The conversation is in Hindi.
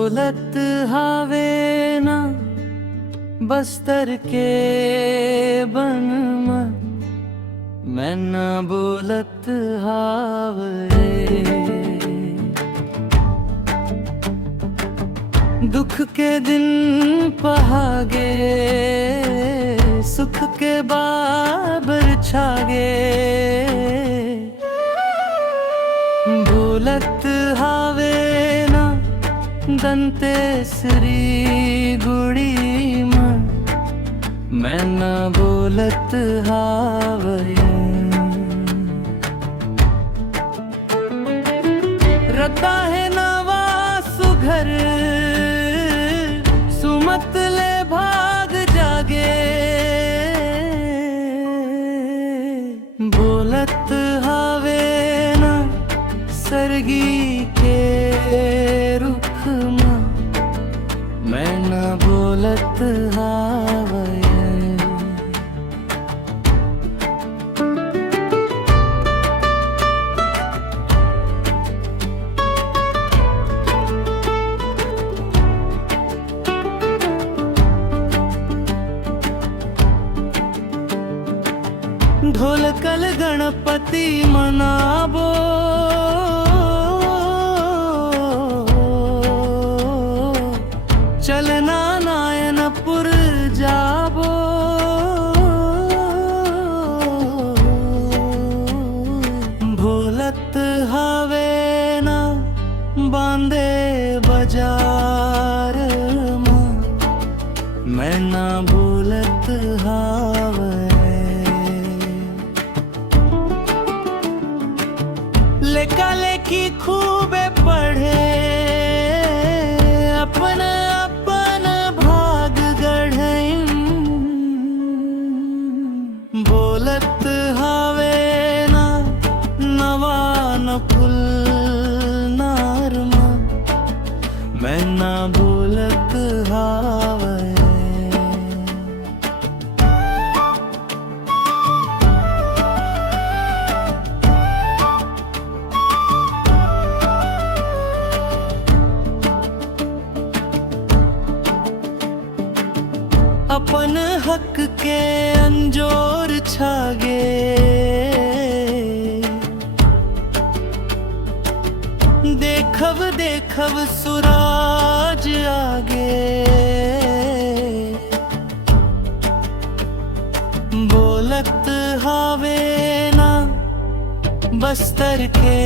बोलत हावे ना बस्तर के बन मैं ना बोलत हावे। दुख के दिन पहागे सुख के बाबर छागे बोलत हावे ना दंतेसरी गुड़ी मैं ना बोलत हावे। रता है नवा सुघर सुमत ले भाग जागे बोलत हावे ना सरगी के रुख मैं ना बोलत हावे। ढोलकल गणपति मनाबो चलना नायनपुर जाबो बोलत हावे ना बांधे बाजार मैं ना बोलत हावे। लेका लेखी खूबे पढ़े अपन अपन भाग गढ़े बोलत हावे ना नवा नकुल नारमा मैं ना बोलत हावे। अपन हक के अंजोर छागे देखब देखब सुराज आगे बोलत हावे ना बस्तर के